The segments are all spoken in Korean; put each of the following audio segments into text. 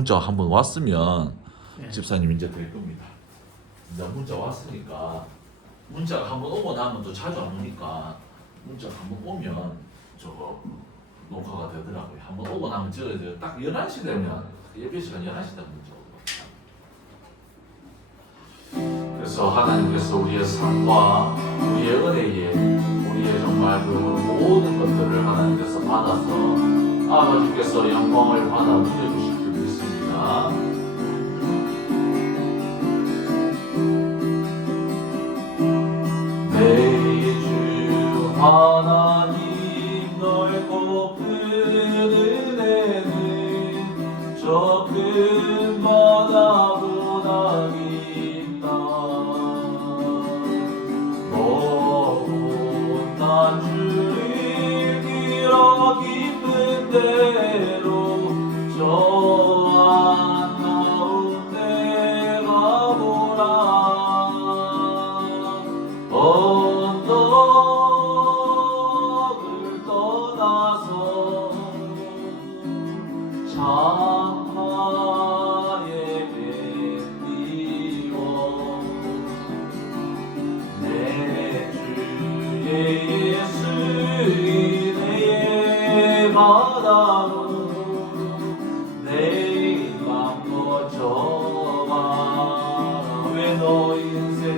문자 한번 왔으면 네. 집사님 이제 될 겁니다. 이제 문자 왔으니까 문자가 한번 오고 나면 또 자주 안 오니까 문자가 한번 오면 저거 녹화가 되더라고요. 한번 오고 나면 딱 11시 되면 예배 시간 11시 되면 문자 오더라고요. 그래서 하나님께서 우리의 삶과 우리의 은혜에 우리의 정말 그 모든 것들을 하나님께서 받아서 아버지께서 영광을 받아 누려주실 줄 믿습니다. 내 주 하나님 넓고 큰 은혜는 저 큰 바다보다 깊다. 먼 난 주를 길어 깊은 대로 저 한가운데 가보라. 언덕을 떠나서 장하에 뱉디워 내 주의 예수 은혜의 바다로 내 맘 거쳐가. 왜 너 인생은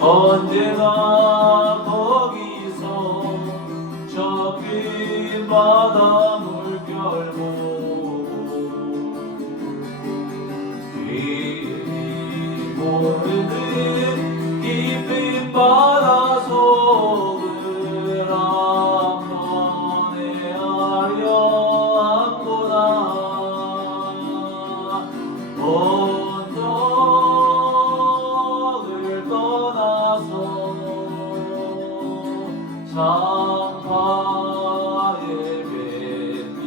언제나 거기서 저 큰 바다 물결 보고 길이 모르는 깊은 바다 속을 한번 헤아려 안보다. 언덕을 떠나서 장하에 뱉디어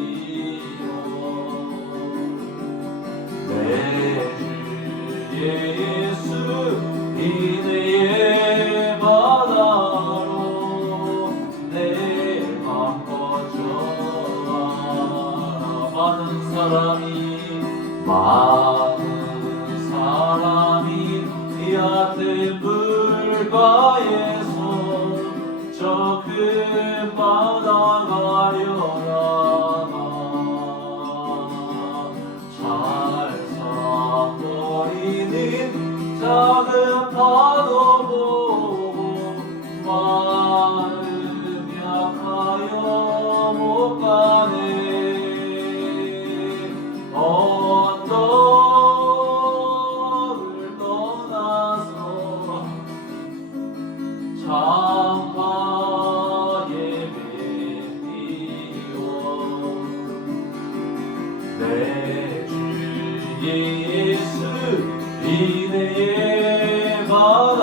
내 주의 예수 은혜의 바다로 내 맘 거쳐가라. 많은 사람이 얕은 물가에서 저 큰 바다 가려다가 찰싹거리는 작은 파도 보고 마음 약하여 못 가네. 언덕을 떠나서 장하에 뱉디어 내 주의 예수 은혜의 바다.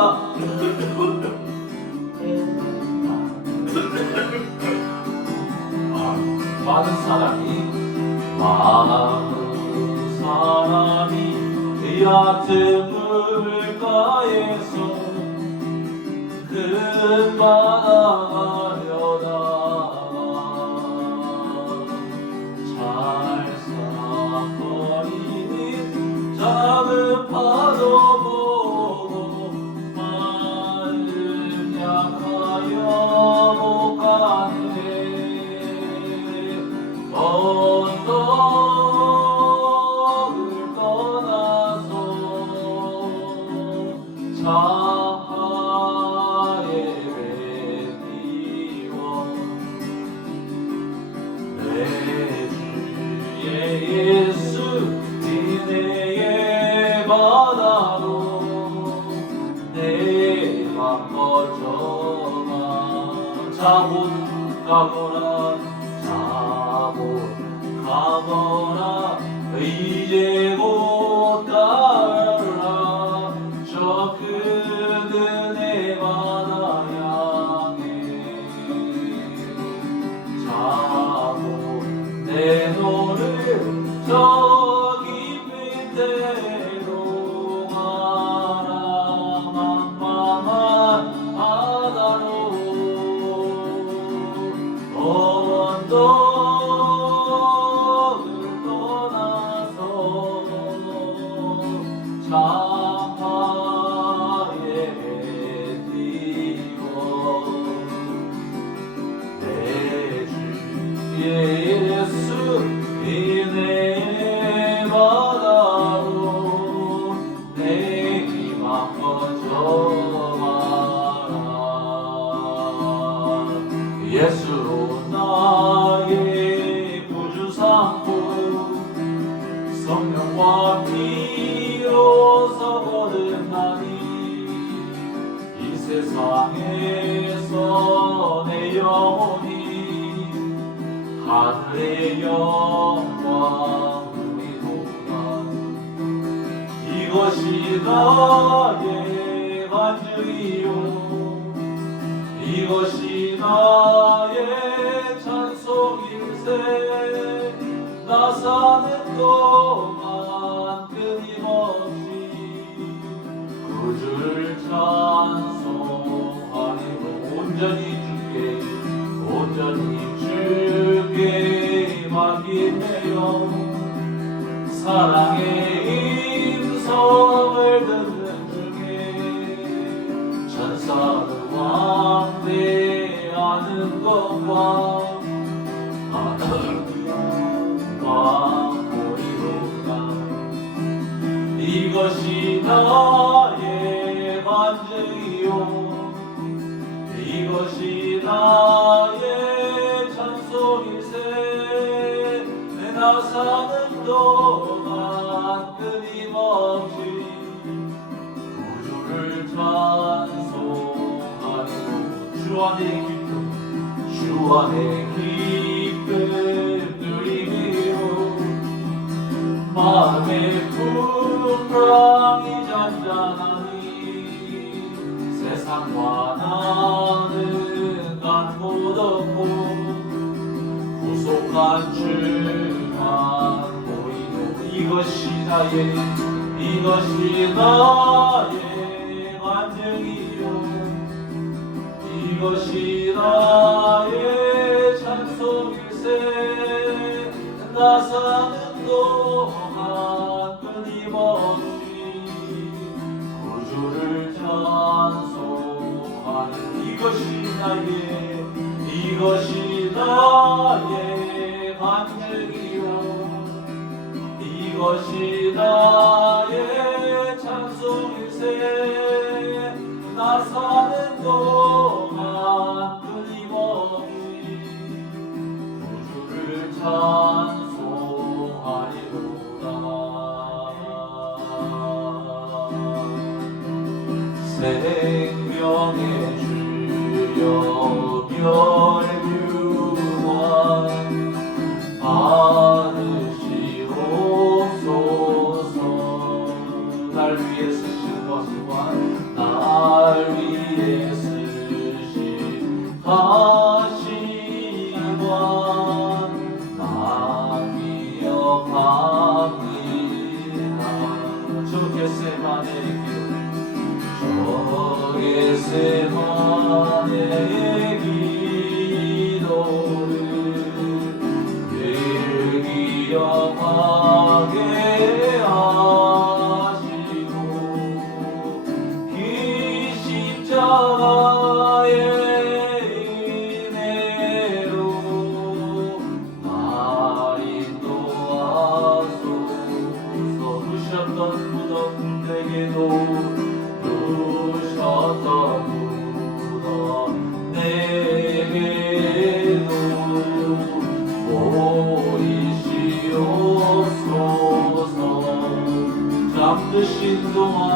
많은 사람이 얕은 물가에서 큰 바다 가려다가 찰싹거리는 작은 파도 보고 마음 약하여 못 가네. 언덕을 떠나서 장하에 뱉디워 내 주의 예수 은혜의 바다로 내 맘 거쳐가. 자못 가거나 이제 곧 가라. 저 큰 은혜 바다 향해 자고 내 노를 저 깊은 데로 가라. 만만한 바다로 예수 은혜 바다로 내 희망 거쳐가라. 예수로 나의 구주 삼고 성령과 피로서 거듭나니 이 세상에서 내 영혼이 하늘의 영광이로다. 이것이 나의 간증이요 이것이 나의 찬송일세. 나 사는 동안 끊임없이 구주를 찬송하리로. 온전히 주께 맡기네요. 사랑의 임성을 듣는 중에 천사를 왕래하는 것과 보이로다. 이것이 나의 간증이요 이것이 나의 찬송일세. 나 사는 동안 끊임없이 구주를 찬송하리로. 주 안의 기쁨 누리며 마음의 풍랑이 잔잔하니 세상과 나는 간 곳 없고 구속한 주만 보이고. 이것이 나의 간증이요 이것이 나의 찬송일세. 나 사는 동안 끊임없이 구주를 찬송하는. 이것이 나의 간증이요 이것이 나의 찬송일세. 나 사는 동안 끊임없이 구주를 찬송하리로다. 생명의 주여 멸류관 받으시옵소서. 날 위해 쓰신 것과 날 위해 쓰신 가시관 나 기억합니다. 주 겟세마네 기도를 늘 기억하게 하시고 이 십자가의 은혜로 날 인도하소서. 누셨던 무덤 내게도 누셨던 무덤 내게도 보이시옵소서. 잠드신 동안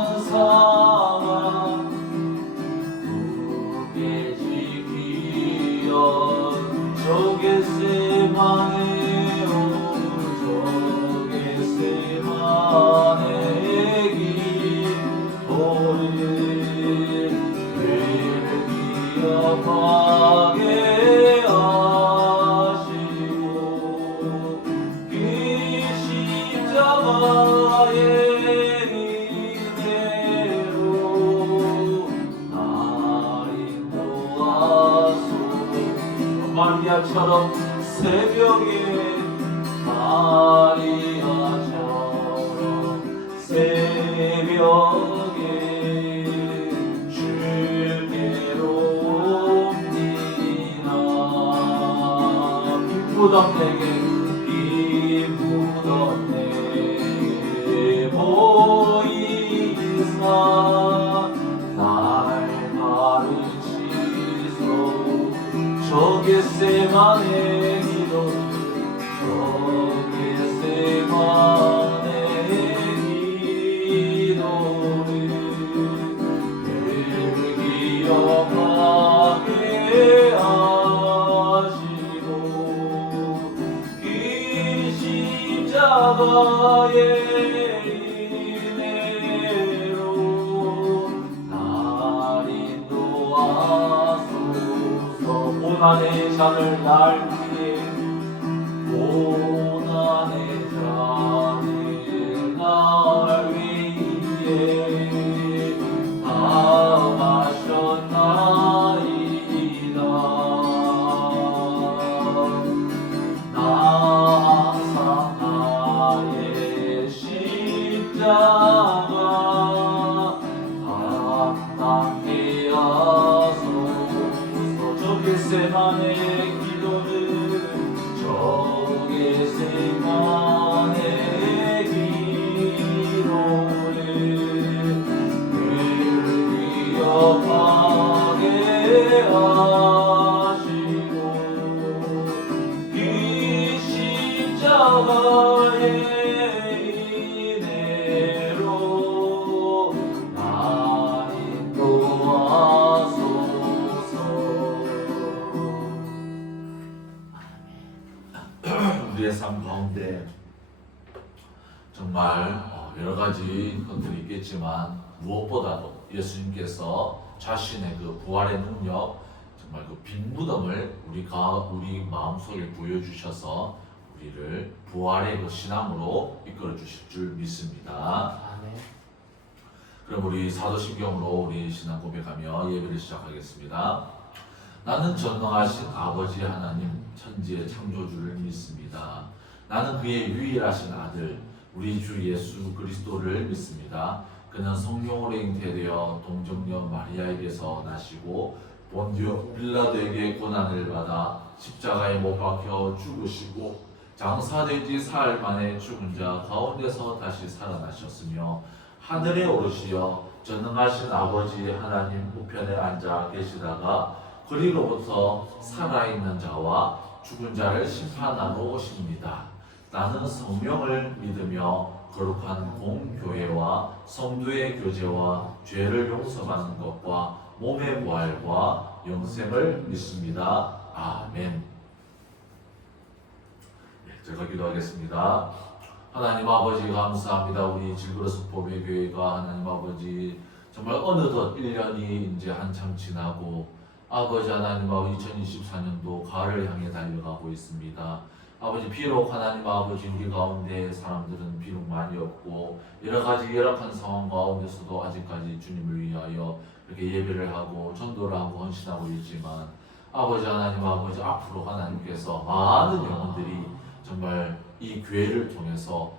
천사가 굳게 지키던 저 겟세마네 기도를 기억하게 하시고 그 십자가의 은혜로 날 인도하소서. 마리아처럼 새벽에 새벽에 주께 무덤 내게 빈 무덤 내게 보이사 날 가르치소 저 겟세마네 기도 저 겟세마네 기도를 늘 기억하게 하시고 이 십자가의 은혜로 날 인도하소서 고난의 잔을 날 위해 고난의 잔을 날 위해 다 마셨나이다 나 항상 나의 십자가 감당케 하소서 저 겟세마네 기도를 저 겟세마네 기도를 늘 기억하게 하시고 이 십자가의 은혜로 날 인도하소서. 우리의 삶 가운데 정말 여러 가지 것들이 있겠지만 무엇보다도 예수님께서 자신의 그 부활의 능력, 정말 그 빈 무덤을 우리 마음속에 보여주셔서 우리를 부활의 그 신앙으로 이끌어 주실 줄 믿습니다. 그럼 우리 사도신경으로 우리 신앙 고백하며 예배를 시작하겠습니다. 나는 전능하신 아버지 하나님 천지의 창조주를 믿습니다. 나는 그의 유일하신 아들 우리 주 예수 그리스도를 믿습니다. 그는 성령으로 잉태되어 동정녀 마리아에게서 나시고 본디오 빌라도에게 고난을 받아 십자가에 못 박혀 죽으시고 장사되지 사흘 만에 죽은 자 가운데서 다시 살아나셨으며 하늘에 오르시어 전능하신 아버지 하나님 우편에 앉아 계시다가 그리로부터 살아있는 자와 죽은 자를 심판하러 오십니다. 나는 성령을 믿으며 거룩한 공교회와 성도의 교제와 죄를 용서받는 것과 몸의 부활과 영생을 믿습니다. 아멘. 제가 기도하겠습니다. 하나님 아버지 감사합니다. 우리 질그릇 보배교회가 하나님 아버지 정말 어느덧 1년이 이제 한참 지나고 아버지 하나님 아버지 2024년도 가을을 향해 달려가고 있습니다. 아버지 비록 하나님 아버지 우리 가운데 사람들은 비록 많이 없고 여러 가지 열악한 상황 가운데서도 아직까지 주님을 위하여 이렇게 예배를 하고 전도를 하고 헌신하고 있지만 아버지 하나님 아버지 앞으로 하나님께서 많은 영혼들이 정말 이 교회를 통해서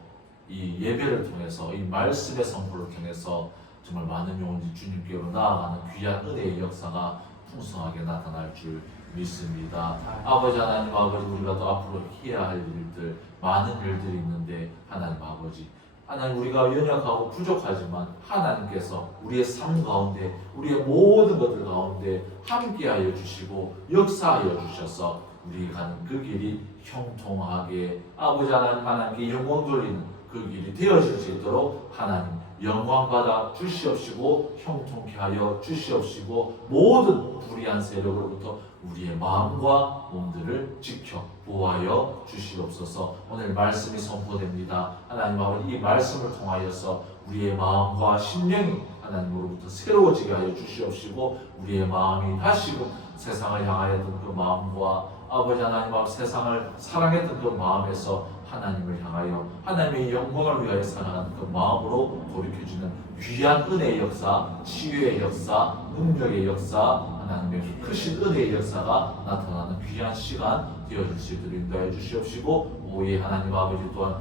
이 예배를 통해서 이 말씀의 선포를 통해서 정말 많은 영혼들이 주님께로 나아가는 귀한 은혜의 역사가 풍성하게 나타날 줄 믿습니다. 아버지 하나님 아버지 우리가 또 앞으로 해야 할 일들 많은 일들이 있는데 하나님 아버지 하나님 우리가 연약하고 부족하지만 하나님께서 우리의 삶 가운데 우리의 모든 것들 가운데 함께하여 주시고 역사하여 주셔서 우리가 가는 그 길이 형통하게 아버지 하나님께 영광 돌리는 그 길이 되어질 수 있도록 하나님 영광 받아 주시옵시고 형통케 하여 주시옵시고 모든 불의한 세력으로부터 우리의 마음과 몸들을 지켜 보호하여 주시옵소서. 오늘 말씀이 선포됩니다. 하나님 아버지 이 말씀을 통하여서 우리의 마음과 심령이 하나님으로부터 새로워지게 하여 주시옵시고 우리의 마음이 다시금 세상을 향하였던 그 마음과 아버지 하나님 아버지 세상을 사랑했던 그 마음에서 하나님을 향하여 하나님의 영광을 위하여 살아가는 그 마음으로 돌이켜주는 귀한 은혜의 역사, 치유의 역사, 능력의 역사, 하나님의 크신 은혜의 역사가 나타나는 귀한 시간 되어줄 수 있도록 인도해 주시옵시고 오후에 하나님 아버지 또한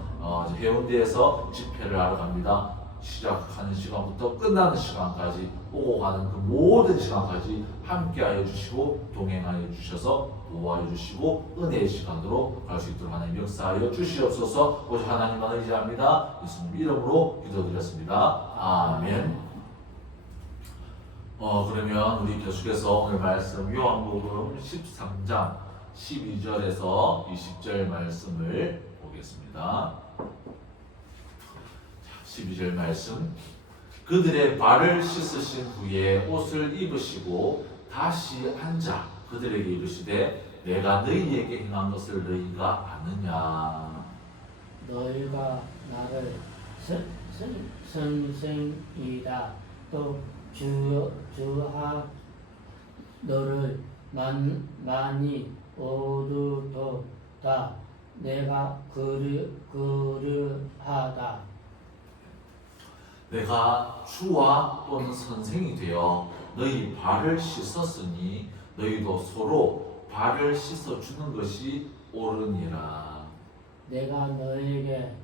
해운대에서 집회를 하러 갑니다. 시작하는 시간부터 끝나는 시간까지 오고 가는 그 모든 시간까지 함께하여 주시고 동행하여 주셔서 보호하여 주시고 은혜의 시간으로 갈 수 있도록 하나님 역사하여 주시옵소서. 오직 하나님만 의지합니다. 예수님 이름으로 기도드렸습니다. 아멘. 그러면 우리 계속해서 오늘 말씀 요한복음 13장 12절에서 20절 말씀을 보겠습니다. 12절 말씀. 그들의 발을 씻으신 후에 옷을 입으시고 다시 앉아 그들에게 이르시되 내가 너희에게 행한 것을 너희가 아느냐. 너희가 나를 선생이라 또 주하 너를 많이 얻도다 내가 그르하다. 내가 주와 또는 선생이 되어 너희 발을 씻었으니 너희도 서로 발을 씻어주는 것이 옳으니라. 내가 너에게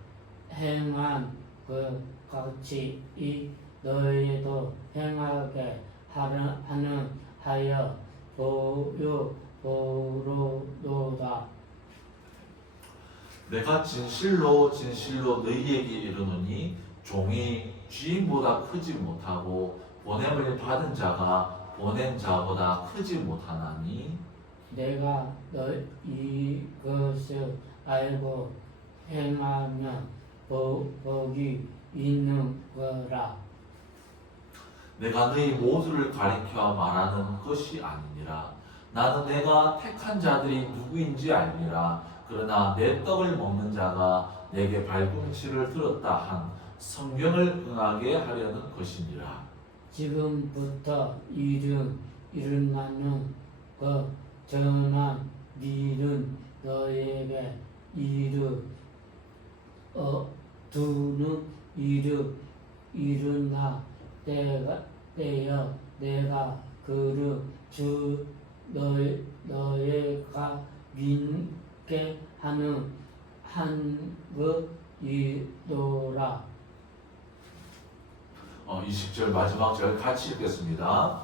행한 그 같이 이 너희도 행하게 하는 하여 보로도다. 내가 진실로 진실로 너희에게 이르노니 종이 주인보다 크지 못하고 보냄을 받은 자가 보낸 자보다 크지 못하나니. 내가 이것을 알고 행하면 복이 있는 거라. 내가 너희 모두를 가리켜 말하는 것이 아니니라. 나는 내가 택한 자들이 누구인지 알니라. 그러나 내 떡을 먹는 자가 내게 발꿈치를 들었다 한 성경을 응하게 하려는 것이니라. 지금부터 일어나는 그 전한 일은 너에게 두는 일어나 때여 내가 너희가 믿게 하는 것이더라. 20절 마지막 절 같이 읽겠습니다.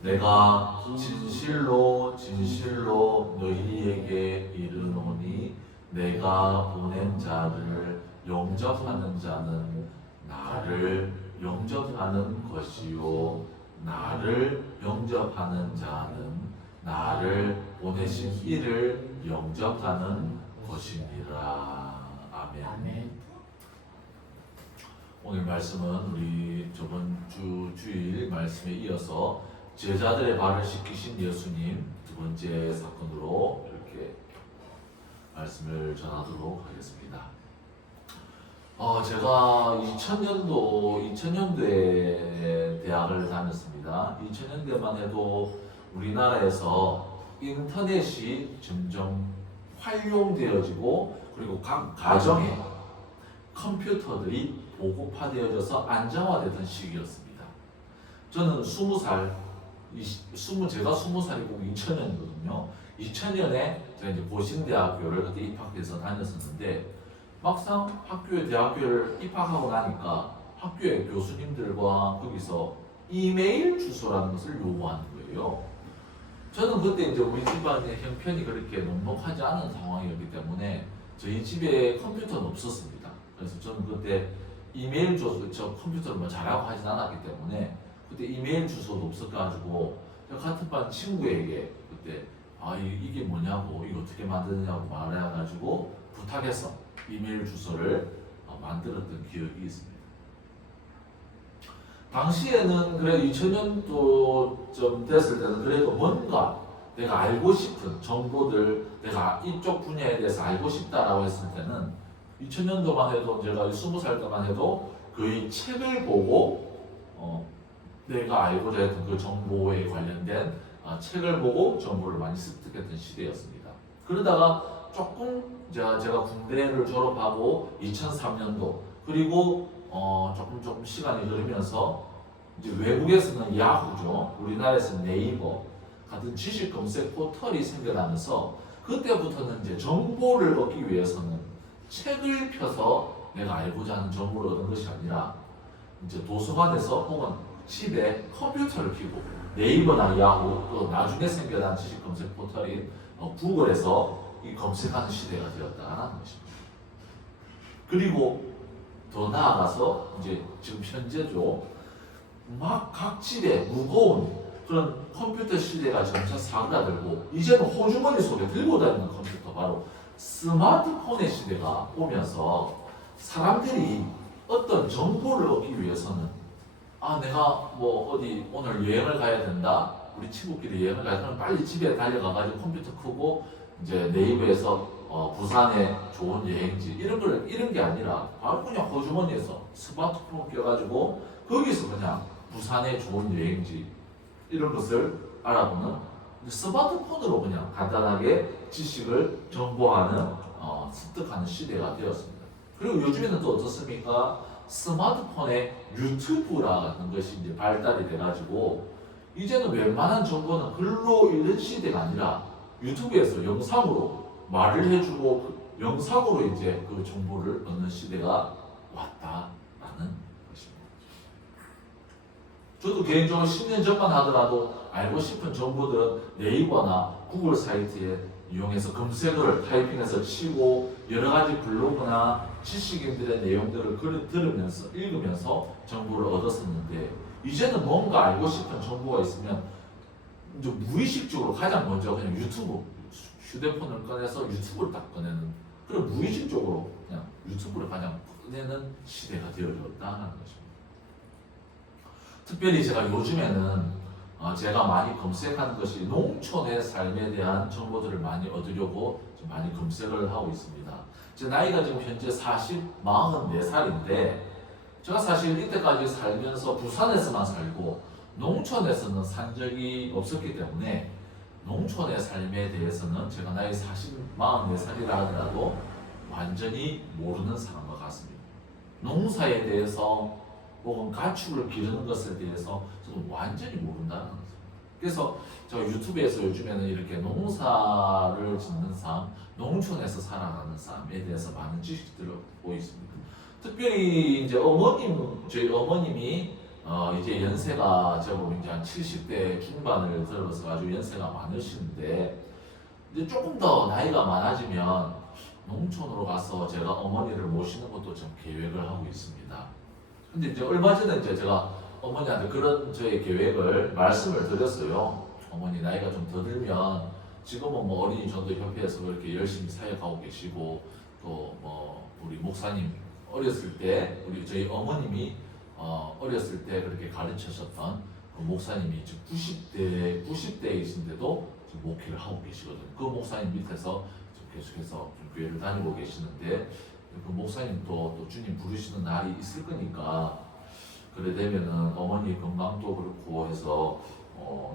내가 진실로 진실로 너희에게 이르노니 내가 보낸 자를 영접하는 자는 나를 영접하는 것이요 나를 영접하는 자는 나를 보내신 이를 영접하는 것이니라. 아멘. 아멘. 오늘 말씀은 우리 저번 주일 말씀에 이어서 제자들의 발을 씻기신 예수님 두 번째 사건으로 이렇게 말씀을 전하도록 하겠습니다. 제가 2000년도에 대학을 다녔습니다. 2000년대만 해도 우리나라에서 인터넷이 점점 활용되어지고 그리고 각 가정에 컴퓨터들이 보급화되어져서 안정화되던 시기였습니다. 저는 20살, 제가 20살이고 2000년이거든요. 2000년에 제가 이제 고신대학교를 그때 입학해서 다녔었는데 막상 대학교를 입학하고 나니까 학교의 교수님들과 거기서 이메일 주소라는 것을 요구하는 거예요. 저는 그때 이제 우리 집안의 형편이 그렇게 넉넉하지 않은 상황이었기 때문에 저희 집에 컴퓨터는 없었습니다. 그래서 저는 그때 이메일 주소, 저 컴퓨터를 뭐 잘하고 하진 않았기 때문에 그때 이메일 주소도 없어가지고 같은 반 친구에게 그때 이게 뭐냐고 이거 어떻게 만드느냐고 말해가지고 부탁해서 이메일 주소를 만들었던 기억이 있습니다. 당시에는 그래 2000년도 좀 됐을 때는 그래도 뭔가 내가 알고 싶은 정보들 내가 이쪽 분야에 대해서 알고 싶다라고 했을 때는 2000년도만 해도 제가 20살 때만 해도 거의 책을 보고 내가 알고자 했던 그 정보에 관련된 책을 보고 정보를 많이 습득했던 시대였습니다. 그러다가 조금 제가 군대를 졸업하고 2003년도 그리고 조금 시간이 흐르면서 이제 외국에서는 야후죠, 우리나라에서는 네이버 같은 지식 검색 포털이 생겨나면서 그때부터는 이제 정보를 얻기 위해서는 책을 펴서 내가 알고자 하는 정보를 얻는 것이 아니라 이제 도서관에서 혹은 집에 컴퓨터를 켜고 네이버나 야후 또 나중에 생겨난 지식 검색 포털인 구글에서 이 검색하는 시대가 되었다는 것입니다. 그리고 더 나아가서 이제 지금 현재죠. 막 각 집에 무거운 그런 컴퓨터 시대가 점차 사그라들고 이제는 호주머니 속에 들고 다니는 컴퓨터 바로 스마트폰의 시대가 오면서 사람들이 어떤 정보를 얻기 위해서는 내가 뭐 어디 오늘 여행을 가야 된다 우리 친구끼리 여행을 가야 되면 빨리 집에 달려가가지고 컴퓨터 끄고 이제 네이버에서 부산의 좋은 여행지 이런 게 아니라 바로 그냥 호주머니에서 스마트폰 껴가지고 거기서 그냥 부산의 좋은 여행지 이런 것을 알아보는 스마트폰으로 그냥 간단하게 지식을 정보하는 습득하는 시대가 되었습니다. 그리고 요즘에는 또 어떻습니까? 스마트폰에 유튜브라는 것이 이제 발달이 돼가지고 이제는 웬만한 정보는 글로 읽는 시대가 아니라 유튜브에서 영상으로 말을 해주고 그 영상으로 이제 그 정보를 얻는 시대가 왔다라는 것입니다. 저도 개인적으로 10년 전만 하더라도 알고 싶은 정보들은 네이버나 구글 사이트에 이용해서 검색어를 타이핑해서 치고 여러 가지 블로그나 지식인들의 내용들을 들으면서 읽으면서 정보를 얻었었는데 이제는 뭔가 알고 싶은 정보가 있으면 이제 무의식적으로 가장 먼저 그냥 유튜브 휴대폰을 꺼내서 유튜브를 딱 꺼내는 그런 무의식적으로 그냥 유튜브를 가장 꺼내는 시대가 되어졌다는 것입니다. 특별히 제가 요즘에는 제가 많이 검색하는 것이 농촌의 삶에 대한 정보들을 많이 얻으려고 좀 많이 검색을 하고 있습니다. 제 나이가 지금 현재 44살인데 제가 사실 이때까지 살면서 부산에서만 살고 농촌에서는 산 적이 없었기 때문에 농촌의 삶에 대해서는 제가 나이 44살이라 하더라도 완전히 모르는 사람과 같습니다. 농사에 대해서 혹은 가축을 기르는 것에 대해서 저는 완전히 모른다는 거죠. 그래서 제가 유튜브에서 요즘에는 이렇게 농사를 짓는 삶, 농촌에서 살아가는 삶에 대해서 많은 지식들을 보고 있습니다. 특별히 이제 저희 어머님이 이제 연세가 제법 이제 한 70대 중반을 들어서 아주 연세가 많으신데 이제 조금 더 나이가 많아지면 농촌으로 가서 제가 어머니를 모시는 것도 좀 계획을 하고 있습니다. 근데 이제 얼마 전에 이제 제가 어머니한테 그런 저의 계획을 말씀을 드렸어요. 어머니 나이가 좀 더 들면 지금은 뭐 어린이 전도 협회에서 그렇게 열심히 사역하고 계시고 또 뭐 우리 목사님 어렸을 때 우리 저희 어머님이 어렸을 때 그렇게 가르치셨던 그 목사님이 지금 90대이신데도 지금 목회를 하고 계시거든요. 그 목사님 밑에서 계속해서 좀 교회를 다니고 계시는데 그 목사님도 또 주님 부르시는 날이 있을 거니까 그래 되면은 어머니 건강도 그렇고 해서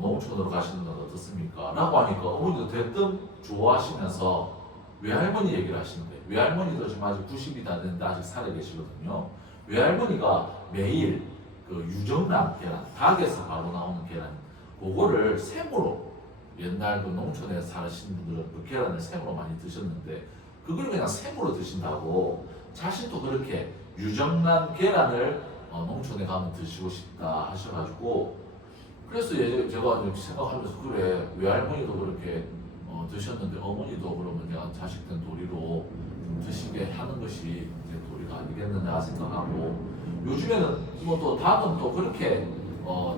농촌으로 가시는 건 어떻습니까? 라고 하니까 어머니도 대뜸 좋아하시면서 외할머니 얘기를 하시는데 외할머니도 지금 아직 90이 다 됐는데 아직 살아 계시거든요. 외할머니가 매일 그 유정란 계란, 닭에서 바로 나오는 계란 그거를 생으로 옛날 그 농촌에 사시는 분들은 그 계란을 생으로 많이 드셨는데 그걸 그냥 생으로 드신다고 자신도 그렇게 유정란 계란을 농촌에 가면 드시고 싶다 하셔가지고 그래서 제가 생각하면서 그래 외할머니도 그렇게 드셨는데 어머니도 그러면 내가 자식된 도리로 드시게 하는 것이 이제 도리가 아니겠느냐 생각하고 요즘에는 뭐 또 닭은 또 그렇게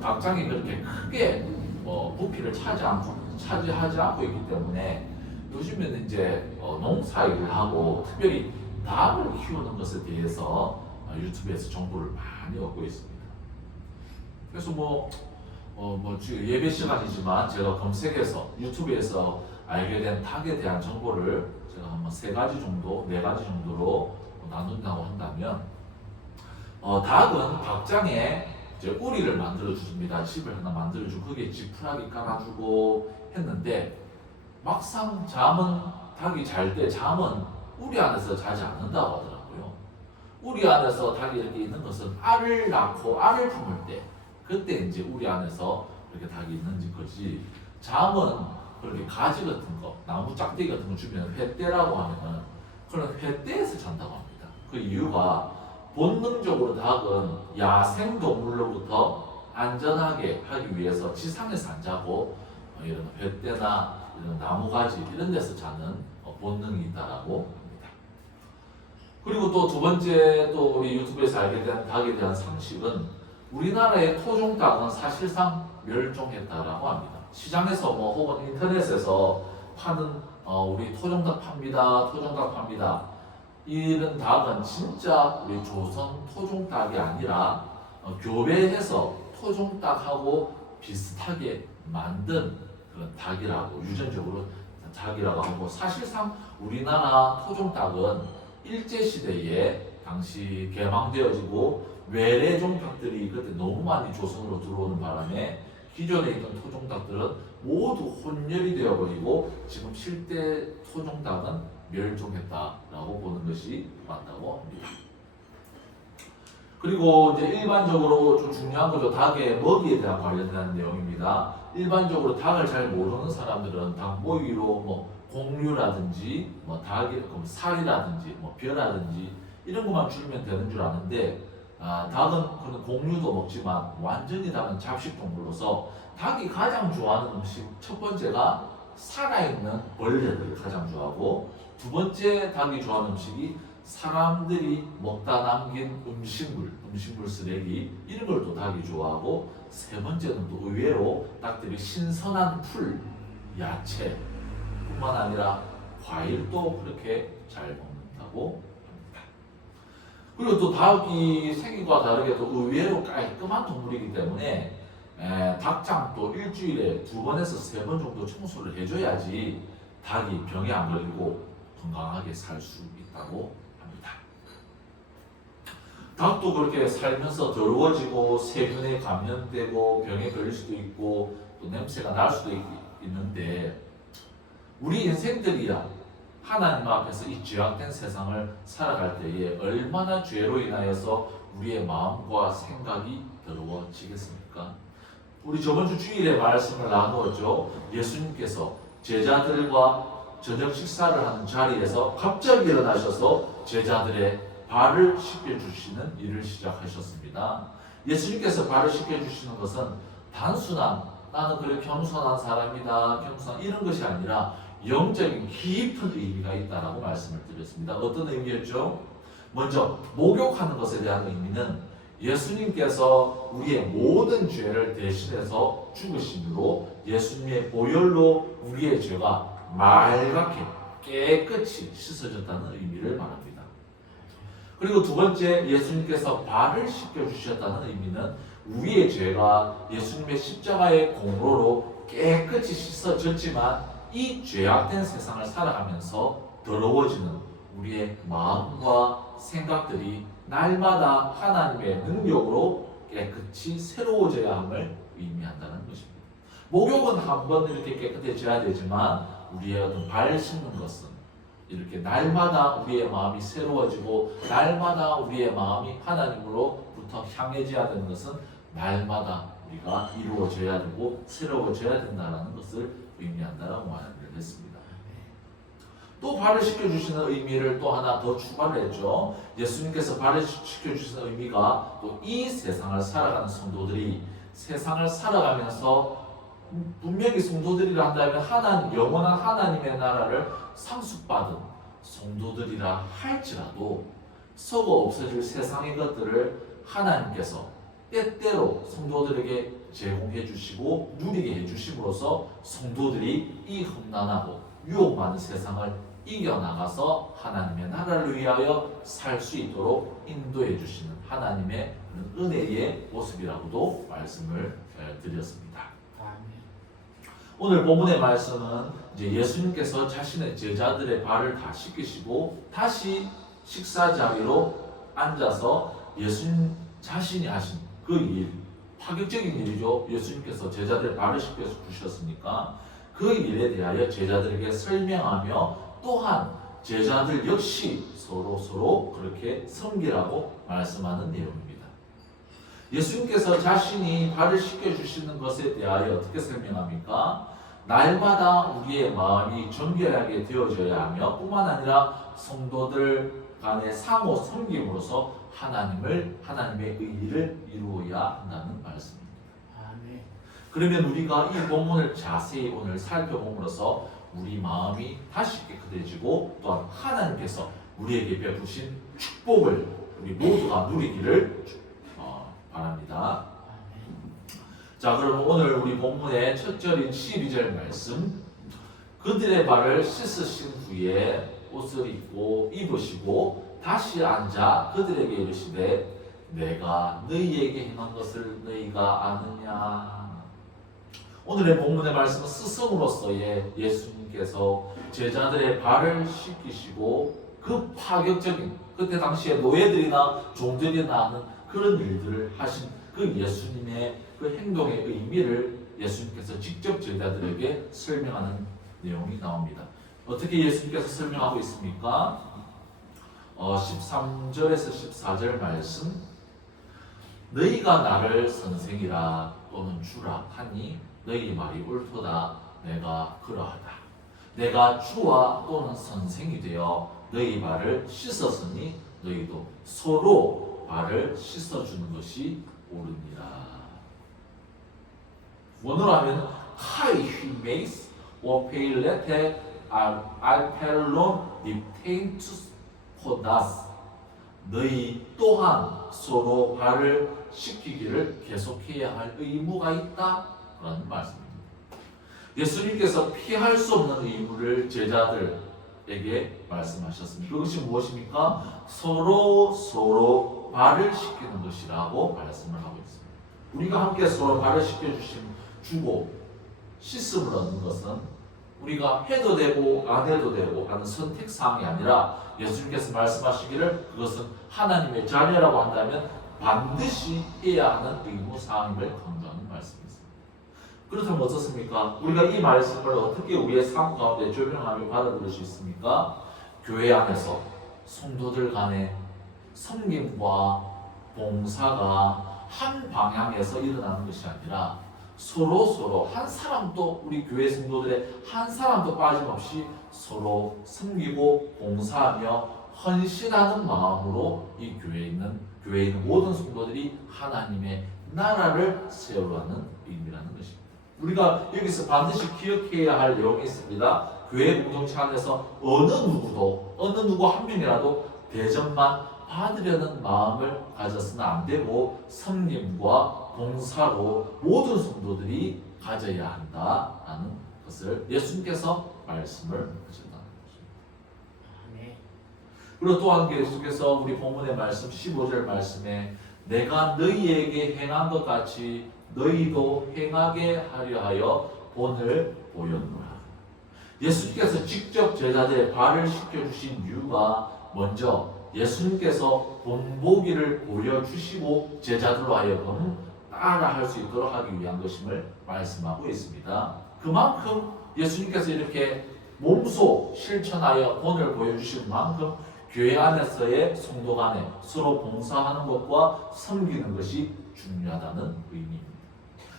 닭장이 그렇게 크게 부피를 차지하지 않고 있기 때문에 요즘에는 이제 농사일을 하고 특별히 닭을 키우는 것에 대해서 유튜브에서 정보를 많이 얻고 있습니다. 그래서 지금 예배 시간이지만 제가 검색해서 유튜브에서 알게 된 닭에 대한 정보를 제가 한번 3가지 정도, 4가지 정도로 나눈다고 한다면 닭은 닭장에 이제 우리를 만들어 주십니다. 집을 하나 만들어 주고 거기에 지푸라기 깔아주고 했는데 막상 닭이 잘 때 잠은 우리 안에서 자지 않는다고 하더라고요. 우리 안에서 닭이 이렇게 있는 것은 알을 낳고 알을 품을 때 그때 이제 우리 안에서 이렇게 닭이 있는 거지 잠은 그렇게 가지 같은 거, 나무 짝대기 같은 거 주면 횃대라고 하면은 그런 횃대에서 잔다고 합니다. 그 이유가 본능적으로 닭은 야생 동물로부터 안전하게 하기 위해서 지상에서 안 자고 이런 뱃대나 이런 나무가지 이런 데서 자는 본능이 있다라고 합니다. 그리고 또 두 번째 또 우리 유튜브에서 알게 된 닭에 대한 상식은 우리나라의 토종 닭은 사실상 멸종했다라고 합니다. 시장에서 뭐 혹은 인터넷에서 파는 우리 토종닭 팝니다. 이런 닭은 진짜 우리 조선 토종닭이 아니라 교배해서 토종닭하고 비슷하게 만든 그런 닭이라고 유전적으로 닭이라고 하고 사실상 우리나라 토종닭은 일제시대에 당시 개방되어지고 외래종 닭들이 그때 너무 많이 조선으로 들어오는 바람에 기존에 있던 토종닭들은 모두 혼혈이 되어버리고 지금 실제 토종닭은 멸종했다라고 보는 것이 맞다고 합니다. 그리고 이제 일반적으로 좀 중요한 거죠. 닭의 먹이에 대한 관련된 내용입니다. 일반적으로 닭을 잘 모르는 사람들은 닭 먹이로 뭐 곡류라든지 뭐 닭이 살이라든지 뭐 벼라든지 이런 것만 주면 되는 줄 아는데 닭은 그런 곡류도 먹지만 완전히 닭은 잡식 동물로서 닭이 가장 좋아하는 음식 첫 번째가 살아있는 벌레를 가장 좋아하고 두 번째 닭이 좋아하는 음식이 사람들이 먹다 남긴 음식물 쓰레기 이런 걸 또 닭이 좋아하고 세 번째는 또 의외로 닭들이 신선한 풀, 야채 뿐만 아니라 과일도 그렇게 잘 먹는다고 합니다. 그리고 또 닭이 생긴과 다르게 또 의외로 깔끔한 동물이기 때문에 닭장도 일주일에 2번에서 3번 정도 청소를 해줘야지 닭이 병에 안 걸리고 건강하게 살 수 있다고 합니다. 닭도 그렇게 살면서 더러워지고 세균에 감염되고 병에 걸릴 수도 있고 또 냄새가 날 수도 있는데 우리 인생들이야 하나님 앞에서 이 죄악된 세상을 살아갈 때에 얼마나 죄로 인하여서 우리의 마음과 생각이 더러워지겠습니까? 우리 저번 주 주일에 말씀을 나누었죠. 예수님께서 제자들과 저녁 식사를 하는 자리에서 갑자기 일어나셔서 제자들의 발을 씻겨주시는 일을 시작하셨습니다. 예수님께서 발을 씻겨주시는 것은 단순한 나는 그래 겸손한 사람이다 겸손한 이런 것이 아니라 영적인 깊은 의미가 있다라고 말씀을 드렸습니다. 어떤 의미였죠? 먼저 목욕하는 것에 대한 의미는 예수님께서 우리의 모든 죄를 대신해서 죽으심으로 예수님의 보혈로 우리의 죄가 맑게 깨끗이 씻어졌다는 의미를 말합니다. 그리고 두 번째 예수님께서 발을 씻겨주셨다는 의미는 우리의 죄가 예수님의 십자가의 공로로 깨끗이 씻어졌지만 이 죄악된 세상을 살아가면서 더러워지는 우리의 마음과 생각들이 날마다 하나님의 능력으로 깨끗이 새로워져야 함을 의미한다는 것입니다. 목욕은 한 번 이렇게 깨끗해져야 되지만 우리의 어떤 발 씻는 것은 이렇게 날마다 우리의 마음이 새로워지고 날마다 우리의 마음이 하나님으로부터 향해져야 되는 것은 날마다 우리가 이루어져야 되고 새로워져야 된다는 것을 의미한다라고 말을 했습니다. 또 발을 씻겨주시는 의미를 또 하나 더 추가를 했죠. 예수님께서 발을 씻겨주시는 의미가 또 이 세상을 살아가는 성도들이 세상을 살아가면서 분명히 성도들이라 한다면 영원한 하나님의 나라를 상속받은 성도들이라 할지라도 썩어 없어질 세상의 것들을 하나님께서 때때로 성도들에게 제공해 주시고 누리게 해 주심으로써 성도들이 이 험난하고 유혹 많은 세상을 이겨나가서 하나님의 나라를 위하여 살 수 있도록 인도해 주시는 하나님의 은혜의 모습이라고도 말씀을 드렸습니다. 오늘 본문의 말씀은 이제 예수님께서 자신의 제자들의 발을 다 씻기시고 다시 식사 자리로 앉아서 예수님 자신이 하신 그 일, 파격적인 일이죠. 예수님께서 제자들의 발을 씻겨 주셨으니까 그 일에 대하여 제자들에게 설명하며 또한 제자들 역시 서로 그렇게 섬기라고 말씀하는 내용입니다. 예수님께서 자신이 발을 씻겨 주시는 것에 대하여 어떻게 설명합니까? 날마다 우리의 마음이 정결하게 되어져야 하며 뿐만 아니라 성도들 간의 상호 섬김으로써 하나님의 의의를 이루어야 한다는 말씀입니다. 아멘. 그러면 우리가 이 본문을 자세히 오늘 살펴봄으로써 우리 마음이 다시 깨끗해지고 또한 하나님께서 우리에게 베푸신 축복을 우리 모두가 누리기를 바랍니다. 자, 그럼 오늘 우리 본문의 첫 절인 12절 말씀, 그들의 발을 씻으신 후에 옷을 입으시고 다시 앉아 그들에게 이르시되 내가 너희에게 행한 것을 너희가 아느냐. 오늘의 본문의 말씀은 스승으로서의 예수님께서 제자들의 발을 씻기시고 그 파격적인, 그때 당시에 노예들이나 종들이나 하는 그런 일들을 하신 그 예수님의 그 행동의 의미를 예수님께서 직접 제자들에게 설명하는 내용이 나옵니다. 어떻게 예수님께서 설명하고 있습니까? 13절에서 14절 말씀, 너희가 나를 선생이라 또는 주라 하니 너희 말이 옳도다. 내가 그러하다. 내가 주와 또는 선생이 되어 너희 발을 씻었으니 너희도 서로 발을 씻어주는 것이 옳으니라. 원어로 하면 Kai himeis o peilete alperlon diptentus podas. 너희 또한 서로 발을 씻기기를 계속해야 할 의무가 있다 라는 말씀입니다. 예수님께서 피할 수 없는 의무를 제자들에게 말씀하셨습니다. 그것이 무엇입니까? 서로 발을 씻기는 것이라고 말씀을 하고 있습니다. 우리가 함께 서로 발을 씻겨주고 씻음을 얻는 것은 우리가 해도 되고 안 해도 되고 하는 선택사항이 아니라 예수님께서 말씀하시기를 그것은 하나님의 자녀라고 한다면 반드시 해야 하는 의무사항임을 강조하는 말씀입니다. 그렇다면 어떻습니까? 우리가 이 말씀을 어떻게 우리의 삶 가운데 적용하며 받아들일 수 있습니까? 교회 안에서 성도들 간의 섬김과 봉사가 한 방향에서 일어나는 것이 아니라 서로 한 사람도, 우리 교회 성도들의 한 사람도 빠짐없이 서로 섬기고 봉사하며 헌신하는 마음으로 이 교회에 있는 모든 성도들이 하나님의 나라를 세우라는 의미라는 것입니다. 우리가 여기서 반드시 기억해야 할 내용이 있습니다. 교회 공동체 안에서 어느 누구 한 명이라도 대접만 받으려는 마음을 가져서는 안 되고 섬김과 봉사로 모든 성도들이 가져야 한다라는 것을 예수님께서 말씀을 하셨다는 것입니다. 그리고 또한 예수께서 우리 본문의 말씀 15절 말씀에 내가 너희에게 행한 것 같이 너희도 행하게 하려 하여 본을 보였노라. 예수님께서 직접 제자들의 발을 씻겨주신 이유가 먼저 예수님께서 본보기를 보여주시고 제자들로 하여금 따라할 수 있도록 하기 위한 것임을 말씀하고 있습니다. 그만큼 예수님께서 이렇게 몸소 실천하여 본을 보여주신 만큼 교회 안에서의 성도 간에 서로 봉사하는 것과 섬기는 것이 중요하다는 의미입니다.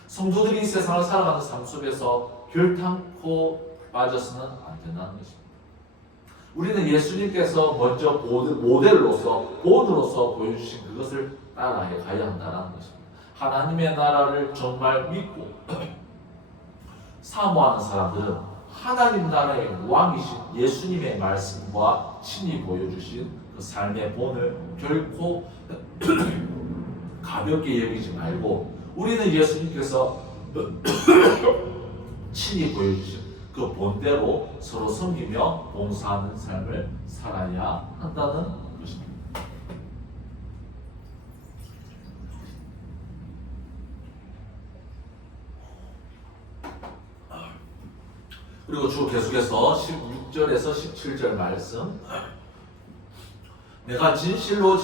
성도들이 이 세상을 살아가는 삶 속에서 결탄코 빠져서는 안 된다는 것입니다. 우리는 예수님께서 먼저 모델로서 본으로서 보여주신 그것을 따라해 가야 한다는 것입니다. 하나님의 나라를 정말 믿고 사모하는 사람들은 하나님 나라의 왕이신 예수님의 말씀과 친히 보여주신 그 삶의 본을 결코 가볍게 여기지 말고 우리는 예수님께서 친히 보여주신 그 본대로 서로 섬기며 봉사하는 삶을 살아야 한다는 것입니다. 그리고 주 계속해서 16절에서 17절 말씀, 내가 진실로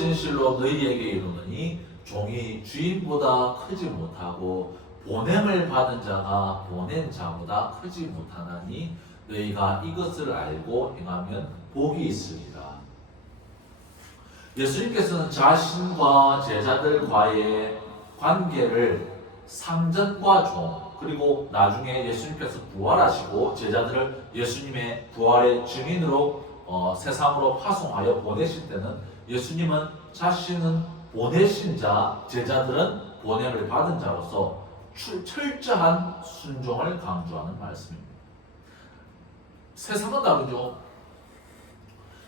너희에게 이르노니 종이 주인보다 크지 못하고 보냄을 받은 자가 보낸 자보다 크지 못하나니 너희가 이것을 알고 행하면 복이 있으리라. 예수님께서는 자신과 제자들과의 관계를 상전과 종, 그리고 나중에 예수님께서 부활하시고 제자들을 예수님의 부활의 증인으로 세상으로 파송하여 보내실 때는 예수님은 자신은 보내신 자, 제자들은 보냄을 받은 자로서 철저한 순종을 강조하는 말씀입니다. 세상은 다르죠.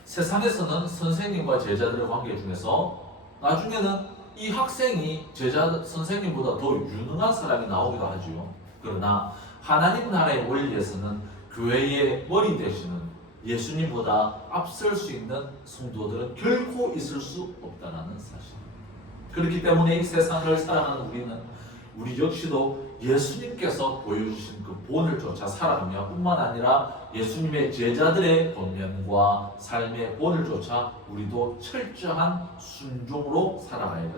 세상에서는 선생님과 제자들의 관계 중에서 나중에는 이 학생이 선생님보다 더 유능한 사람이 나오기도 하죠. 그러나 하나님 나라의 원리에서는 교회의 머리 되시는 예수님보다 앞설 수 있는 성도들은 결코 있을 수 없다는 사실. 그렇기 때문에 이 세상을 살아가는 우리 역시도 예수님께서 보여주신 그 본을 쫓아 살아가며 뿐만 아니라 예수님의 제자들의 본면과 삶의 본을 쫓아 우리도 철저한 순종으로 살아가야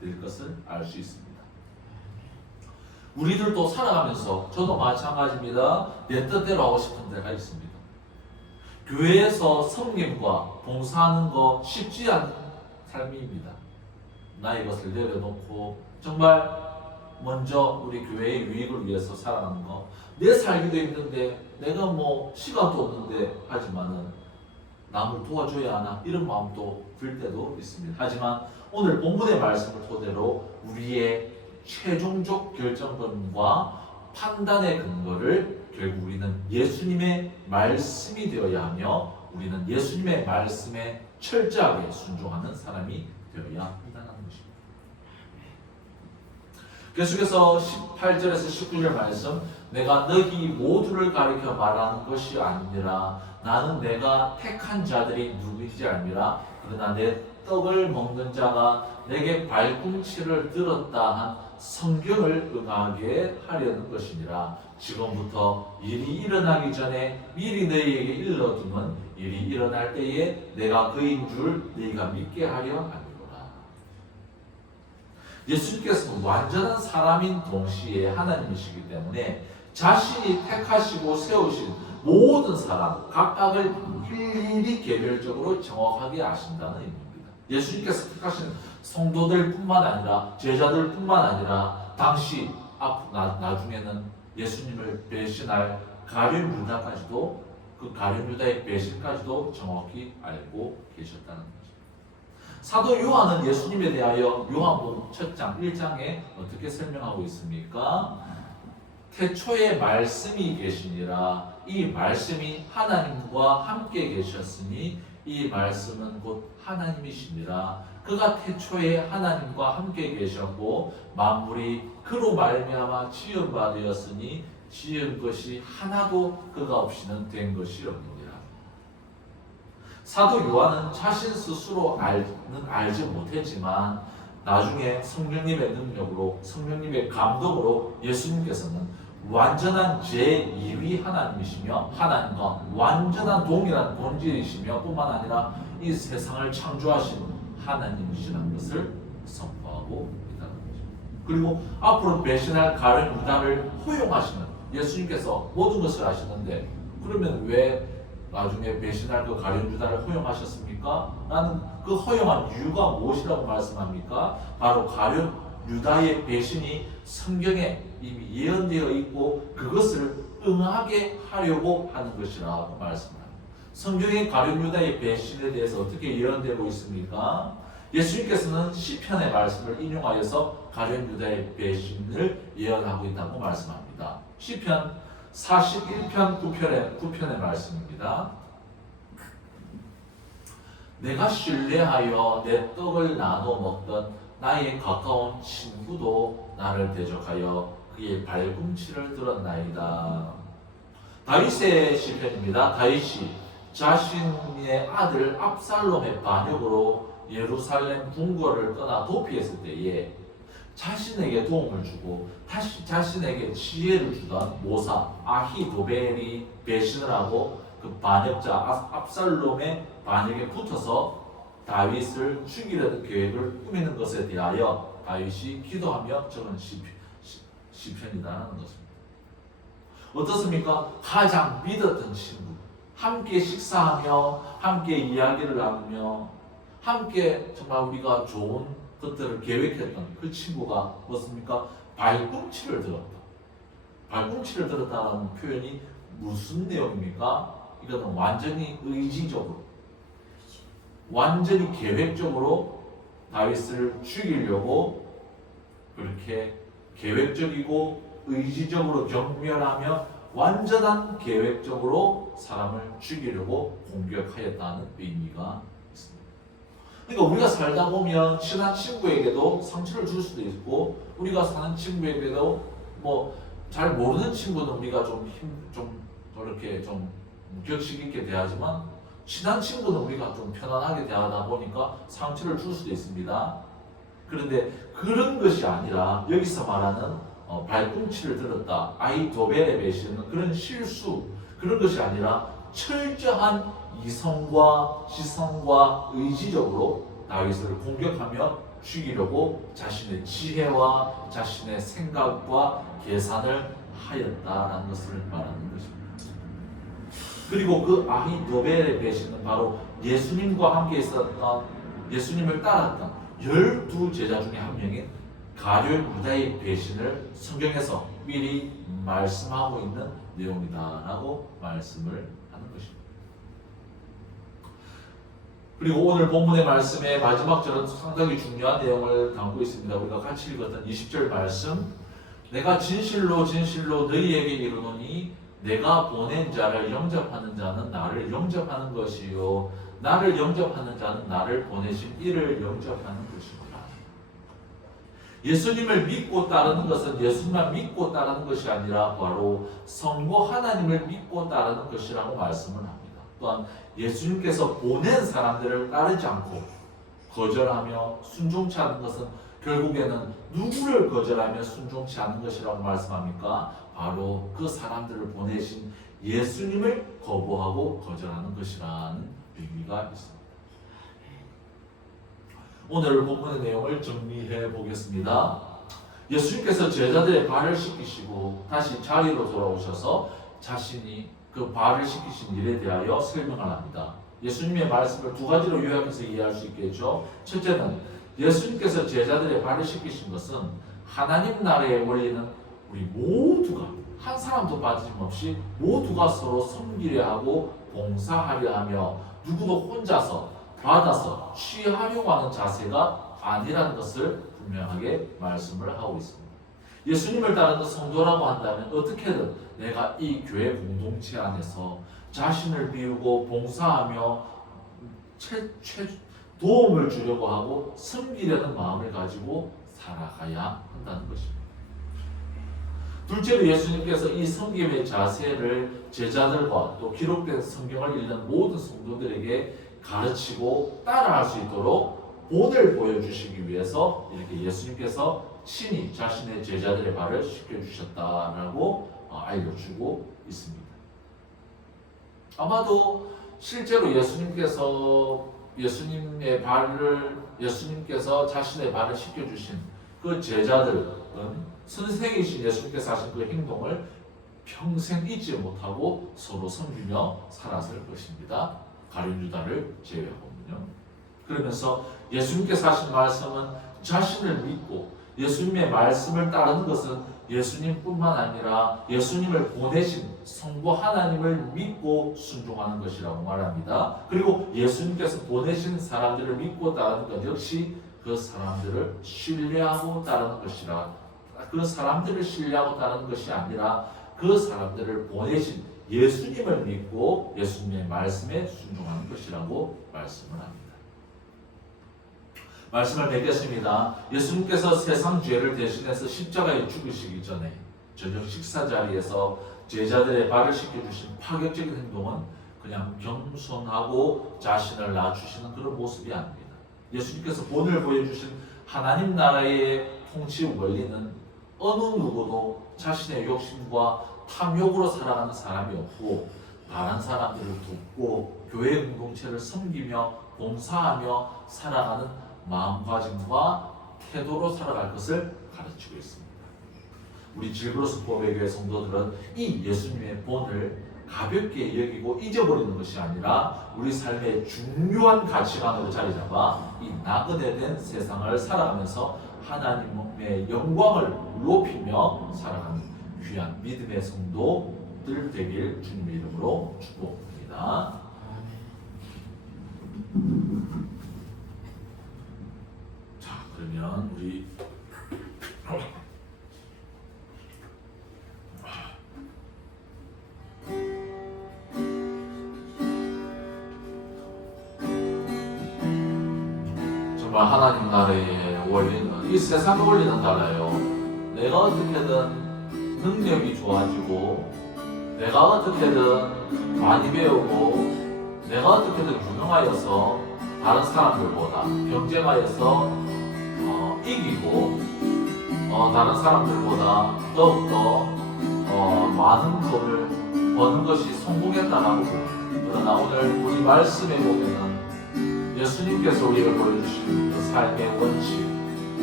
될 것을 알 수 있습니다. 우리들도 살아가면서 저도 마찬가지입니다. 내 뜻대로 하고 싶은 데가 있습니다. 교회에서 성김과 봉사하는 거 쉽지 않은 삶입니다. 나의 것을 내려놓고 정말 먼저 우리 교회의 유익을 위해서 살아가는 거. 내 살기도 힘든데 내가 뭐 시간도 없는데 하지만은 남을 도와줘야 하나 이런 마음도 들 때도 있습니다. 하지만 오늘 본문의 말씀을 토대로 우리의 최종적 결정권과 판단의 근거를 결국 우리는 예수님의 말씀이 되어야 하며 우리는 예수님의 말씀에 철저하게 순종하는 사람이 되어야 한다는 것입니다. 계속해서 18절에서 19절 말씀, 내가 너희 모두를 가리켜 말하는 것이 아니라 나는 내가 택한 자들이 누구인지 알미라. 그러나 내 떡을 먹는 자가 내게 발꿈치를 들었다 한 성경을 응하게 하려는 것이니라. 지금부터 일이 일어나기 전에 미리 너희에게 일러두면 일이 일어날 때에 내가 그인 줄 너희가 믿게 하려 함이로라. 예수님께서는 완전한 사람인 동시에 하나님이시기 때문에 자신이 택하시고 세우신 모든 사람 각각을 일일이 개별적으로 정확하게 아신다는 의미입니다. 예수님께서 택하신 성도들뿐만 아니라 제자들뿐만 아니라 당시 나중에는 예수님을 배신할 가룟 유다까지도 그 가룟 유다의 배신까지도 정확히 알고 계셨다는 거죠. 사도 요한은 예수님에 대하여 요한복음 첫 장 1장에 어떻게 설명하고 있습니까? 태초에 말씀이 계시니라. 이 말씀이 하나님과 함께 계셨으니 이 말씀은 곧 하나님이시니라. 그가 태초에 하나님과 함께 계셨고 만물이 그로 말미암아 지은 바 되었으니 지은 것이 하나도 그가 없이는 된 것이 없느니라. 사도 요한은 자신 스스로 알지 못했지만 나중에 성령님의 능력으로 성령님의 감동으로 예수님께서는 완전한 제2위 하나님이시며 하나님과 완전한 동일한 본질이시며 뿐만 아니라 이 세상을 창조하신 하나님이시라는 것을 선포하고 있다는 거죠. 그리고 앞으로 배신할 가룟 유다를 허용하시는 예수님께서 모든 것을 아시는데 그러면 왜 나중에 배신할 그 가룟 유다를 허용하셨습니까? 라는 그 허용한 이유가 무엇이라고 말씀합니까? 바로 가룟 유다의 배신이 성경에 이미 예언되어 있고 그것을 응하게 하려고 하는 것이라고 말씀합니다. 성경의 가룟 유다의 배신에 대해서 어떻게 예언되고 있습니까? 예수님께서는 시편의 말씀을 인용하여서 가룟 유다의 배신을 예언하고 있다고 말씀합니다. 시편 41편 9편의 말씀입니다. 내가 신뢰하여 내 떡을 나눠 먹던 나의 가까운 친구도 나를 대적하여 그의 발꿈치를 들었나이다. 다윗의 시편입니다. 다윗이 자신의 아들 압살롬의 반역으로 예루살렘 궁궐을 떠나 도피했을 때에 자신에게 도움을 주고 다시 자신에게 지혜를 주던 모사 아히도벨이 배신을 하고 그 반역자 압살롬의 반역에 붙어서 다윗을 죽이려는 계획을 꾸미는 것에 대하여 다윗이 기도하며 적은 시편이라는 것입니다. 어떻습니까? 가장 믿었던 친구, 함께 식사하며 함께 이야기를 나누며 함께 정말 우리가 좋은 것들을 계획했던 그 친구가 무엇입니까? 발꿈치를 들었다. 발꿈치를 들었다는 표현이 무슨 내용입니까? 이거는 완전히 의지적으로. 완전히 계획적으로 다윗을 죽이려고 그렇게 계획적이고 의지적으로 경멸하며 완전한 계획적으로 사람을 죽이려고 공격하였다는 의미가 있습니다. 그러니까 우리가 살다 보면 친한 친구에게도 상처를 줄 수도 있고, 우리가 사는 친구에게도 뭐 잘 모르는 친구는 우리가 좀 이렇게 좀 격식 있게 대하지만, 친한 친구는 우리가 좀 편안하게 대하다 보니까 상처를 줄 수도 있습니다. 그런데 그런 것이 아니라 여기서 말하는 발꿈치를 들었다, 아히도벨의 배신은 그런 실수, 그런 것이 아니라 철저한 이성과 지성과 의지적으로 다윗을 공격하며 죽이려고 자신의 지혜와 자신의 생각과 계산을 하였다라는 것을 말하는 것입니다. 그리고 그 아히도벨의 배신은 바로 예수님과 함께 있었던, 예수님을 따랐던 12제자 중에 한 명인 가룟 유다의 배신을 성경에서 미리 말씀하고 있는 내용이다라고 말씀을 하는 것입니다. 그리고 오늘 본문의 말씀의 마지막 절은 상당히 중요한 내용을 담고 있습니다. 우리가 같이 읽었던 20절 말씀, 내가 진실로 진실로 너희에게 이르노니 내가 보낸 자를 영접하는 자는 나를 영접하는 것이요 나를 영접하는 자는 나를 보내신 이를 영접하는 것이구나. 예수님을 믿고 따르는 것은 예수님만 믿고 따르는 것이 아니라 바로 성부 하나님을 믿고 따르는 것이라고 말씀을 합니다. 또한 예수님께서 보낸 사람들을 따르지 않고 거절하며 순종치 않는 것은 결국에는 누구를 거절하며 순종치 않는 것이라고 말씀합니까? 바로 그 사람들을 보내신 예수님을 거부하고 거절하는 것이라는 의미가 있습니다. 오늘 본문의 내용을 정리해 보겠습니다. 예수님께서 제자들의 발을 씻기시고 다시 자리로 돌아오셔서 자신이 그 발을 씻기신 일에 대하여 설명을 합니다. 예수님의 말씀을 두 가지로 요약해서 이해할 수 있겠죠. 첫째는 예수님께서 제자들의 발을 씻기신 것은 하나님 나라의 원리는 우리 모두가 한 사람도 빠짐없이 모두가 서로 섬기려 하고 봉사하려 하며 누구도 혼자서 받아서 취하려고 하는 자세가 아니라는 것을 분명하게 말씀을 하고 있습니다. 예수님을 따르는 성도라고 한다면 어떻게든 내가 이 교회 공동체 안에서 자신을 비우고 봉사하며 도움을 주려고 하고 섬기려는 마음을 가지고 살아가야 한다는 것입니다. 둘째로 예수님께서 이 섬김의 자세를 제자들과 또 기록된 성경을 읽는 모든 성도들에게 가르치고 따라할 수 있도록 본을 보여주시기 위해서 이렇게 예수님께서 친히 자신의 제자들의 발을 씻겨주셨다라고 알려주고 있습니다. 아마도 실제로 예수님께서 자신의 발을 씻겨주신 그 제자들은 선생이신 예수님께서 하신 그 행동을 평생 잊지 못하고 서로 섬기며 살았을 것입니다. 가룟 유다를 제외하고는요. 그러면서 예수님께서 하신 말씀은 자신을 믿고 예수님의 말씀을 따르는 것은 예수님뿐만 아니라 예수님을 보내신 성부 하나님을 믿고 순종하는 것이라고 말합니다. 그리고 예수님께서 보내신 사람들을 믿고 따르는 것 역시 그 사람들을 신뢰하고 따르는 것이라, 그 사람들을 신뢰하고 따르는 것이 아니라 그 사람들을 보내신 예수님을 믿고 예수님의 말씀에 순종하는 것이라고 말씀을 합니다. 말씀을 맺겠습니다. 예수님께서 세상 죄를 대신해서 십자가에 죽으시기 전에 저녁 식사 자리에서 제자들의 발을 씻겨주신 파격적인 행동은 그냥 겸손하고 자신을 낮추시는 그런 모습이 아닙니다. 예수님께서 본을 보여주신 하나님 나라의 통치 원리는 어느 누구도 자신의 욕심과 탐욕으로 살아가는 사람이 없고 다른 사람들을 돕고 교회 공동체를 섬기며 봉사하며 살아가는 마음가짐과 태도로 살아갈 것을 가르치고 있습니다. 우리 질그로스 보배교회 성도들은 이 예수님의 본을 가볍게 여기고 잊어버리는 것이 아니라 우리 삶의 중요한 가치관으로 자리 잡아 이 나그네 된 세상을 살아가면서 하나님의 영광을 높이며 살아가는 귀한 믿음의 성도들 되길 주님의 이름으로 축복합니다. 자, 그러면 우리 정말 하나님 나라의 원리는 이 세상 원리는 달라요. 내가 어떻게든 능력이 좋아지고, 내가 어떻게든 많이 배우고, 내가 어떻게든 유능하여서 다른 사람들보다 경쟁하여서 이기고, 다른 사람들보다 더욱더 많은 돈을 버는 것이 성공했다라고. 그러나 오늘 우리 말씀에 보면은 예수님께서 우리에게 보여주신 그 삶의 원칙,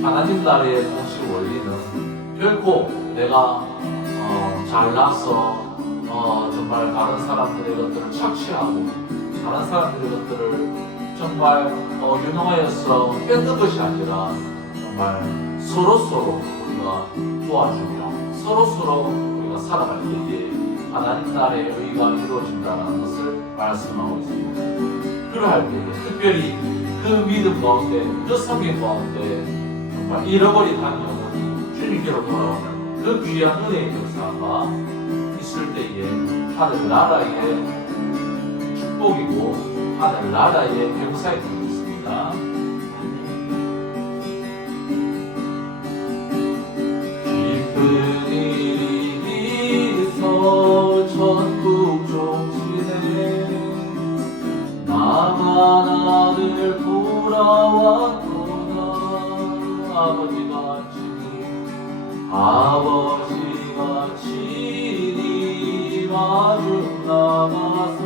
하나님 나라의 공식 원리는 결코 내가 잘나서 정말 다른 사람들의 것들을 착취하고 다른 사람들의 것들을 정말 유능하여서 뺏는 것이 아니라 정말 서로서로 우리가 도와주며 서로서로 우리가 살아갈 때에 하나님 나라의 의가 이루어진다는 것을 말씀하고 있습니다. 그러할 때 특별히 그 믿음 가운데, 그 성경 가운데 정말 잃어버린 한 영혼이 주님께로 돌아오는 그 귀한 은혜의 역사가 있을 때에 하늘 나라의 축복이고 하늘 나라의 병사이 되겠습니다. 기쁜 일이 있어 천국 종신에 나만 아들 돌아왔구나. 아버지가 친히 마중 나가서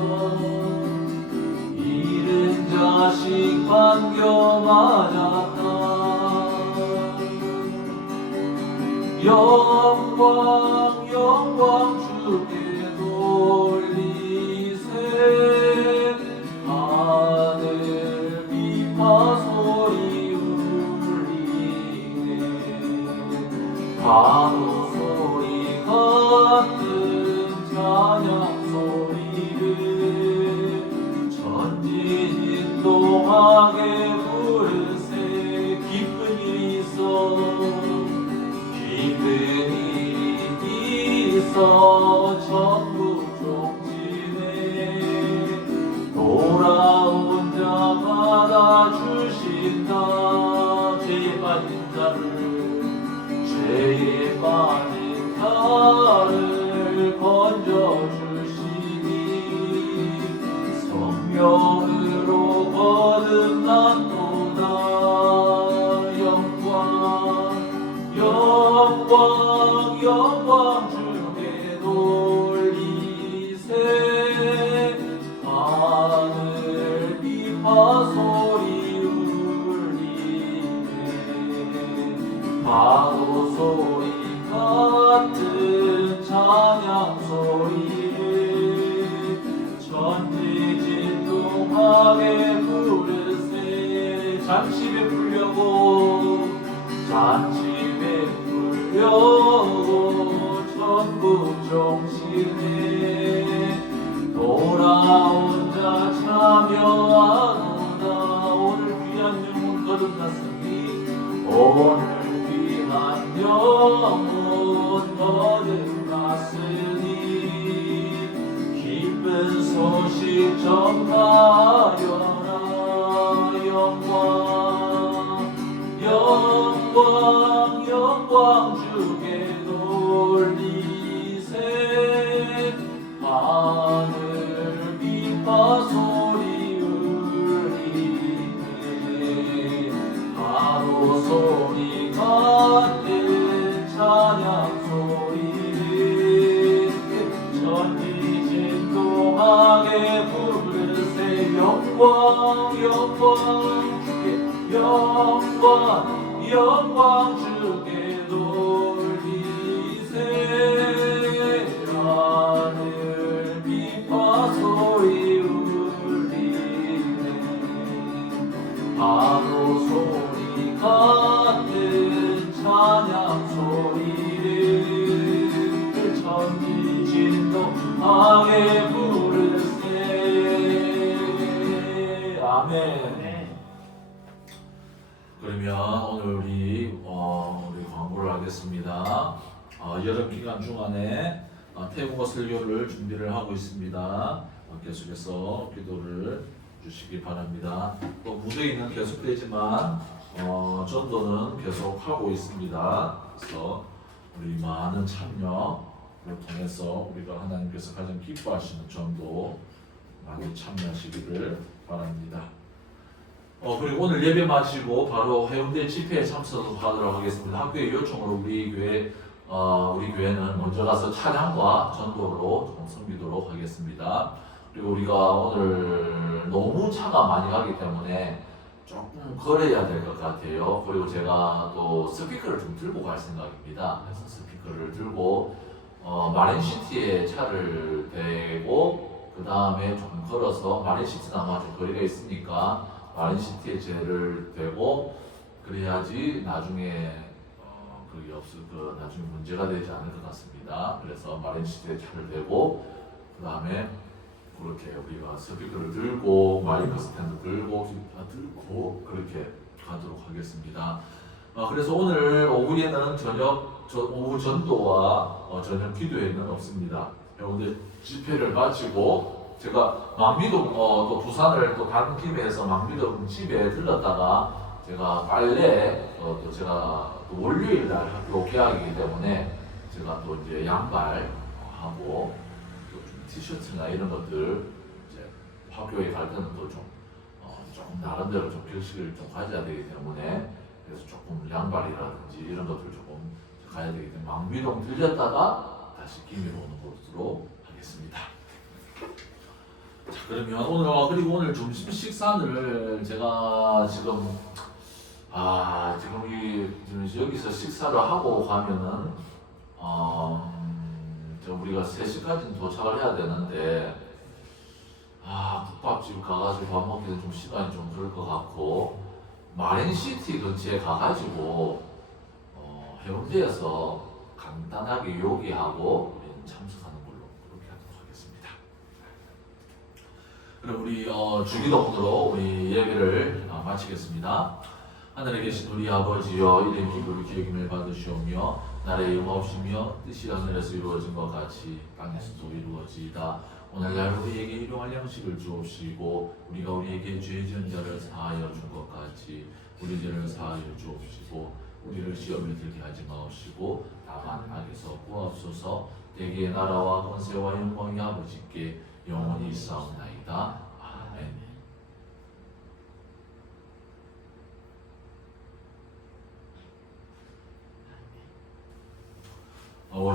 잃은 자식 반겨 맞았다. 영광 주께 돌리세. 하늘 비파 소리 울리네. 간호 소리 같은 찬양 소리를 전지진동하게 부르세. 기쁜 일이 있어 천국 종진에 돌아온 자 받아주신다. 죄에 빠진 자를 건져주시니 성령으로 거듭난도다. 영광 주께 돌리세. 하늘 비파 소리 울리네. 파도 소리 같은 찬양 소리를 전지진동하게 부르세. 잔치 베풀려고 천국 종신에 돌아온 자 참여하노다. 오늘 귀한 영혼 거듭났으니 오늘 귀한 영혼 거듭났으니 기쁜 소식 전하려나. 영광 주께 돌리세. 하늘 비파 소리 울리네. 파도 소리 같은 찬양 소리를 전지진동하게 부르세. 영광 주께 돌리세. 하늘 비파 소리 울리네. 파도 소리 같은 찬양 소리를 전지진동하게 부르세. 아멘. 네. 그러면 오늘 우리 광고를 하겠습니다. 여름 기간 중간에 태국어 설교를 준비를 하고 있습니다. 계속해서 기도를 주시기 바랍니다. 또 무대인은 계속되지만 전도는 계속 하고 있습니다. 그래서 우리 많은 참여를 통해서 우리가 하나님께서 가장 기뻐하시는 전도 많이 참여하시기를 바랍니다. 그리고 오늘 예배 마치고 바로 해운대 집회에 참석하도록 하겠습니다. 학교의 요청으로 우리 교회는 먼저 가서 찬양과 전도로 좀 섬기도록 하겠습니다. 그리고 우리가 오늘 너무 차가 많이 가기 때문에 조금 걸어야 될 것 같아요. 그리고 제가 또 스피커를 좀 들고 갈 생각입니다. 그래서 스피커를 들고 마린시티에 차를 대고 그 다음에 좀 걸어서 마린시티는 아마 좀 거리가 있으니까 마린시티에 제를 대고 그래야지 나중에 나중에 문제가 되지 않을 것 같습니다. 그래서 마린시티에 차를 대고 그 다음에 그렇게 우리가 스피커를 들고 마이크 스탠드 들고 기타 들고 그렇게 가도록 하겠습니다. 그래서 오늘 오후에는 오후 전도와 저녁 기도회는 없습니다. 오늘 집회를 마치고 제가 망미동 또 부산을 또 다른 팀에서 망미동 집에 들렀다가 제가 빨래 또 제가 또 월요일 날 학교 개학이기 때문에 제가 또 이제 양발 하고 티셔츠나 이런 것들 이제 학교에 갈 때는 또 좀 조금 나름대로 좀 결식을 좀 가져야 되기 때문에 그래서 조금 양발이라든지 이런 것들 조금 가야 되기 때문에 망미동 들렸다가 다시 김해로 오는 것으로 하겠습니다. 자 그러면 그리고 오늘 점심 식사를 제가 지금 여기서 식사를 하고 가면은 우리가 3시까지는 도착을 해야 되는데 국밥집 가가지고 밥 먹기는 좀 시간이 좀 그럴 것 같고 마린시티 근처에 가가지고 해운대에서 간단하게 요기하고 우리는 참석하는 걸로 그렇게 하도록 하겠습니다. 그럼 우리 주기도문으로 우리 예배를 마치겠습니다. 하늘에 계신 우리 아버지여 이름 기쁘게 기억임을 받으시오며 나라의 영화옵시며 뜻이 하늘에서 이루어진 것 같이 땅에서도 이루어지이다. 오늘날 우리에게 일용할 양식을 주옵시고 우리가 우리에게 죄 지은 자를 사하여 준 것 같이 우리 죄를 사하여 주옵시고 우리를 시험에 들게 하지 마옵시고 다만 악에서 구하옵소서. 대개의 나라와 권세와 영광이 아버지께 영원히 있사옵나이다. 아멘.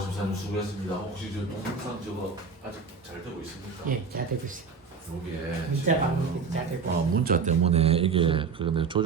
집사님 수고했습니다. 혹시 저 동영상 저거 아직 잘 되고 있습니까? 예, 잘 되고 있어요. 이게 문자 방송이 잘 되고 있어요. 문자 때문에 이게 근데 조정